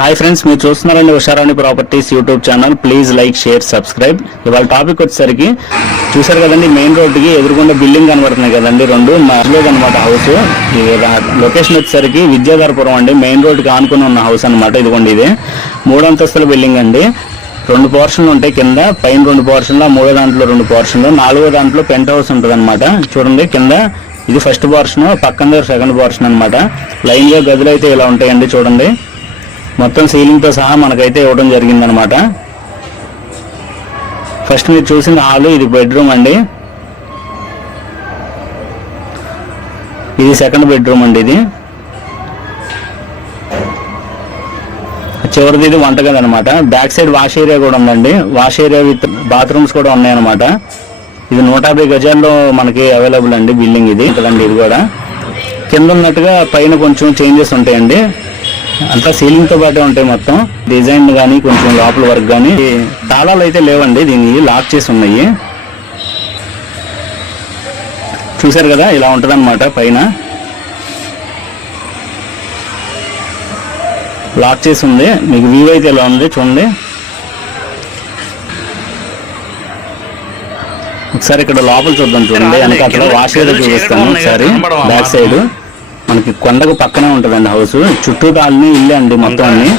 Hi friends మీరు చూస్తున్నారండి Usharani properties YouTube channel please like share subscribe ఇవాళ topic వచ్చేసరికి చూసారు కదండి మెయిన్ రోడ్డుకి ఎదురుకుండా బిల్డింగ్ కనబడుతున్నాయి కదండి రెండు. మధ్యలో అనమాట హౌస్ లొకేషన్ వచ్చేసరికి విద్యాధరపురం అండి. మెయిన్ రోడ్డుకి ఆనుకుని ఉన్న హౌస్ అనమాట ఇదిగోండి ఇది. మూడు అంతస్తుల బిల్డింగ్ అండి. రెండు పోర్షన్లు ఉంటాయి కింద పైన రెండు పోర్షన్లు మూడో దాంట్లో రెండు పోర్షన్లు నాలుగో దాంట్లో పెంట్ హౌస్ ఉంటుంది చూడండి కింద ఇది ఫస్ట్ పోర్షన్ పక్కన సెకండ్ పోర్షన్ అనమాట లైన్గా గదులు అయితే ఇలా ఉంటాయండి చూడండి. మొత్తం సీలింగ్తో సహా మనకైతే ఇవ్వడం జరిగిందనమాట. ఫస్ట్ మీరు చూసిన హాలు ఇది బెడ్రూమ్ అండి. ఇది సెకండ్ బెడ్రూమ్ అండి ఇది. చివరిది ఇది వంటగది అనమాట బ్యాక్ సైడ్ వాష్ ఏరియా కూడా ఉందండి. వాష్ ఏరియా విత్ బాత్రూమ్స్ కూడా ఉన్నాయన్నమాట. ఇది నూట యాభై గజాల్లో మనకి అవైలబుల్ అండి బిల్డింగ్ ఇది. కదండి ఇది కూడా. కింద ఉన్నట్టుగా పైన కొంచెం చేంజెస్ ఉంటాయండి. అంతా సీలింగ్తో పాటే ఉంటాయి మొత్తం. డిజైన్ కానీ కొంచెం లోపల వర్క్ కానీ తాళాలు అయితే లేవండి దీన్ని లాక్ చేసి ఉన్నాయి. చూసారు కదా ఇలా ఉంటదన్నమాట పైన. లాక్ చేసి ఉంది. మీకు వ్యూ అయితే ఎలా ఉంది చూడండి. ఒకసారి ఇక్కడ లోపల చూద్దాం చూడండి. వెనక అక్కడ వాష్ ఏరియా చూపిస్తాను ఒకసారి బ్యాక్ సైడ్ మనకి కొండకు పక్కనే ఉంటుందండి హౌస్ చుట్టూ తాళ్ళని ఇల్లే అండి మొత్తం అన్ని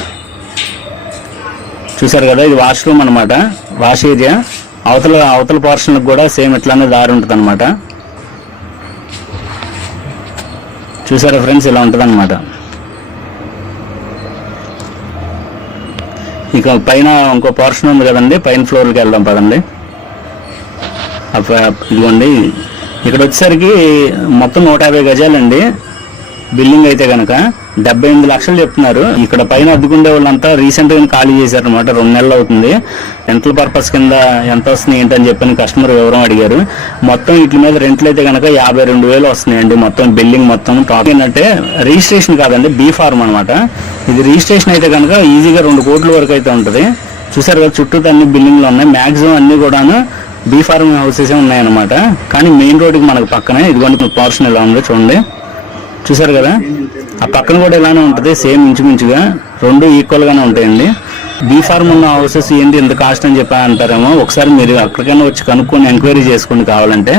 చూసారు కదా ఇది వాష్రూమ్ అనమాట వాష్ ఏరియా అవతల అవతల పోర్షన్ కూడా సేమ్ ఇట్లానే దారి ఉంటుంది అనమాట చూసారా ఫ్రెండ్స్ ఇలా ఉంటుంది అనమాట ఇక పైన ఇంకో పోర్షన్ ఉంది కదండి పైన ఫ్లోర్కి వెళ్దాం పదండి. ఇదిగోండి. ఇక్కడ వచ్చేసరికి మొత్తం నూట యాభై గజాలండి. బిల్డింగ్ అయితే కనుక డెబ్బై ఎనిమిది లక్షలు చెప్తున్నారు. ఇక్కడ పైన అద్దుకుండే వాళ్ళంతా రీసెంట్గా ఖాళీ చేశారు అనమాట రెండు నెలలు అవుతుంది. రెంట్ల పర్పస్ కింద ఎంత వస్తుంది ఏంటని చెప్పని కస్టమర్ వివరం అడిగారు. మొత్తం వీటి మీద రెంట్లు అయితే కనుక యాభై రెండు వేలు వస్తున్నాయండి. మొత్తం బిల్డింగ్ మొత్తం టాప్ ఏంటంటే రిజిస్ట్రేషన్ కాదండి బీ ఫార్మ్ అనమాట ఇది రిజిస్ట్రేషన్ అయితే కనుక ఈజీగా రెండు కోట్ల వరకు అయితే ఉంటుంది. చూసారు కదా చుట్టూ అన్ని బిల్డింగ్లు ఉన్నాయి. మాక్సిమం అన్ని కూడాను బీ ఫార్మ్ హౌసెస్ ఉన్నాయన్నమాట. కానీ మెయిన్ రోడ్కి మనకు పక్కనే ఇదిగోండి పోర్షన్ ఎలా ఉందో చూడండి. చూసారు కదా? ఆ పక్కన కూడా ఇలానే ఉంటుంది సేమ్ ఇంచుమించుగా. రెండు ఈక్వల్గానే ఉంటాయండి. బీ ఫార్మ్ ఉన్న హౌసెస్ ఏంటి ఎంత కాస్ట్ అని చెప్పి అంటారేమో ఒకసారి మీరు అక్కడికైనా వచ్చి కనుక్కొని ఎంక్వైరీ చేసుకోండి కావాలంటే.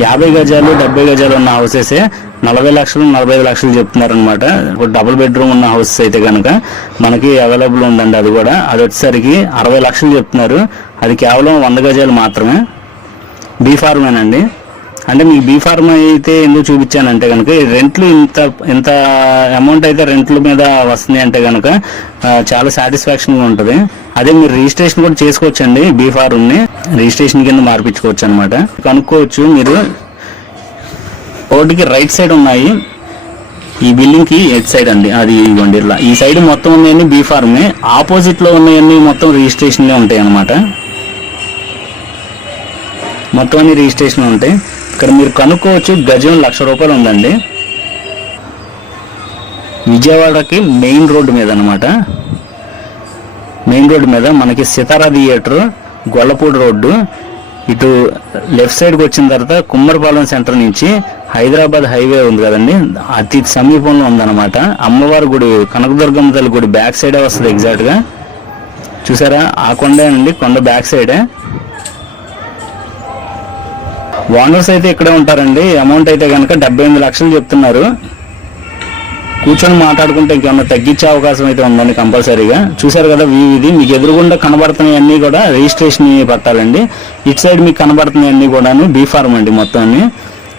యాభై గజాలు డెబ్బై గజాలు ఉన్న హౌసెసే నలభై లక్షలు నలభై ఐదు లక్షలు చెప్తున్నారు అనమాట డబుల్ బెడ్రూమ్ ఉన్న హౌసెస్ అయితే కనుక మనకి అవైలబుల్ ఉందండి అది కూడా. అది వచ్చేసరికి అరవై లక్షలు చెప్తున్నారు. అది కేవలం వంద గజాలు మాత్రమే. బీ ఫార్మేనండి అంటే మీకు బీ ఫార్మ్ అయితే ఎందుకు చూపించానంటే కనుక రెంట్లు ఇంత ఇంత అమౌంట్ అయితే రెంట్ల మీద వస్తుంది అంటే కనుక చాలా సాటిస్ఫాక్షన్గా ఉంటుంది. అదే మీరు రిజిస్ట్రేషన్ కూడా చేసుకోవచ్చండి బీ ఫార్మ్ని రిజిస్ట్రేషన్ కింద మార్పించుకోవచ్చు అనమాట కనుక్కోవచ్చు మీరు. రోడ్డుకి రైట్ సైడ్ ఉన్నాయి. ఈ బిల్డింగ్కి ఎట్ సైడ్ అండి. అది ఇవ్వండి ఇలా. ఈ సైడ్ మొత్తం ఉన్నాయన్నీ బీ ఫార్మే ఆపోజిట్లో ఉన్నాయన్ని మొత్తం రిజిస్ట్రేషన్లే ఉంటాయి అనమాట మొత్తం అన్ని రిజిస్ట్రేషన్ ఉంటాయి. ఇక్కడ మీరు కనుక్కోవచ్చు గజం లక్ష రూపాయలు ఉందండి. విజయవాడకి మెయిన్ రోడ్డు మీద అనమాట మెయిన్ రోడ్డు మీద మనకి సితారా థియేటర్ గొల్లపూడి రోడ్డు ఇటు లెఫ్ట్ సైడ్కి వచ్చిన తర్వాత కుమ్మరపాలెం సెంటర్ నుంచి హైదరాబాద్ హైవే ఉంది కదండి. అతి సమీపంలో ఉందన్నమాట. అమ్మవారి గుడి కనకదుర్గమ్మ తల్లి గుడి బ్యాక్ సైడే వస్తుంది ఎగ్జాక్ట్గా. చూసారా? ఆ కొండే అండి కొండ బ్యాక్ సైడే. ఓనర్స్ అయితే ఇక్కడే ఉంటారండి. అమౌంట్ అయితే కనుక డెబ్బై ఎనిమిది లక్షలు చెప్తున్నారు. కూర్చొని మాట్లాడుకుంటే ఇంకేమన్నా తగ్గించే అవకాశం అయితే ఉందండి కంపల్సరీగా. చూసారు కదా వ్యూ ఇది. మీకు ఎదురుగుండా కనబడుతున్నాయన్నీ కూడా రిజిస్ట్రేషన్ పట్టాలండి. ఇటు సైడ్ మీకు కనబడుతున్నాయన్నీ కూడాను బీ ఫార్మ్ అండి మొత్తం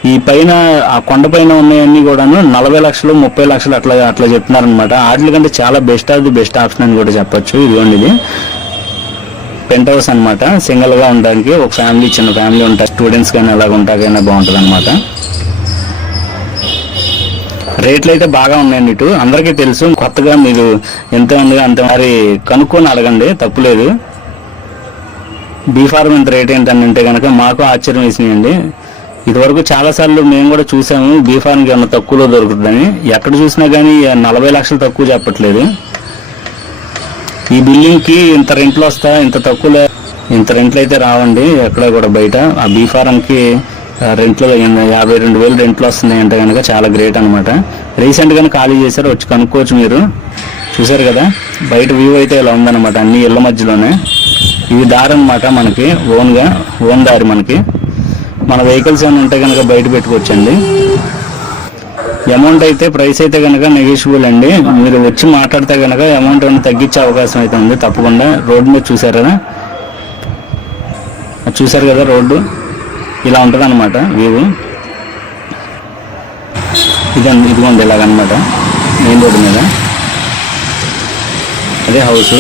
ఈ పైన ఆ కొండ పైన ఉన్నాయన్నీ కూడాను నలభై లక్షలు ముప్పై లక్షలు అట్లా అట్లా చెప్తున్నారనమాట వాటికంటే వాటి కంటే చాలా best of the best option అని కూడా చెప్పొచ్చు. ఇదిగోండి ఇది. పెంట్ హౌస్ అనమాట సింగిల్గా ఉండడానికి ఒక ఫ్యామిలీ చిన్న ఫ్యామిలీ ఉంటారు స్టూడెంట్స్ కానీ అలాగ ఉంటాకైనా బాగుంటుంది అనమాట రేట్లు అయితే బాగా ఉన్నాయండి ఇటు. అందరికీ తెలుసు కొత్తగా మీరు ఎంత ఉంది అంత మరి కనుక్కొని అడగండి తప్పులేదు బీఫార్మ్ ఇంత రేట్ ఏంటని అంటే కనుక మాకు ఆశ్చర్యం వేసినాయండి. ఇదివరకు చాలా సార్లు మేము కూడా చూసాము బీఫార్మ్కి ఏమన్నా తక్కువలో దొరుకుతుందని. ఎక్కడ చూసినా కానీ నలభై లక్షలు తక్కువ చెప్పట్లేదు. ఈ బిల్డింగ్కి ఇంత రెంట్లు వస్తా ఇంత తక్కువ ఇంత రెంట్లు అయితే రావండి ఎక్కడ కూడా బయట. ఆ బీ ఫారంకి రెంట్లు యాభై రెండు వేలు రెంట్లు వస్తున్నాయి అంటే కనుక చాలా గ్రేట్ అనమాట రీసెంట్ ఖాళీ చేశారు వచ్చి కనుక్కోవచ్చు మీరు. చూసారు కదా బయట వ్యూ అయితే ఇలా ఉందన్నమాట అన్ని ఇళ్ళ మధ్యలోనే. ఇది దారి అనమాట మనకి ఓన్గా ఓన్ దారి మనకి. మన వెహికల్స్ ఏమైనా ఉంటే కనుక బయట పెట్టుకోవచ్చండి. అమౌంట్ అయితే ప్రైస్ అయితే కనుక నెగోషియబుల్ అండి. మీరు వచ్చి మాట్లాడితే కనుక అమౌంట్ అనేది తగ్గించే అవకాశం అయితే ఉంది. తప్పకుండా రోడ్డు మీద చూసారా అది చూసారు కదా రోడ్డు? ఇలా ఉంటుంది అనమాట వ్యూ ఇదండి ఇదిగోండి ఇలాగనమాట మెయిన్ రోడ్డు మీద. అదే హౌస్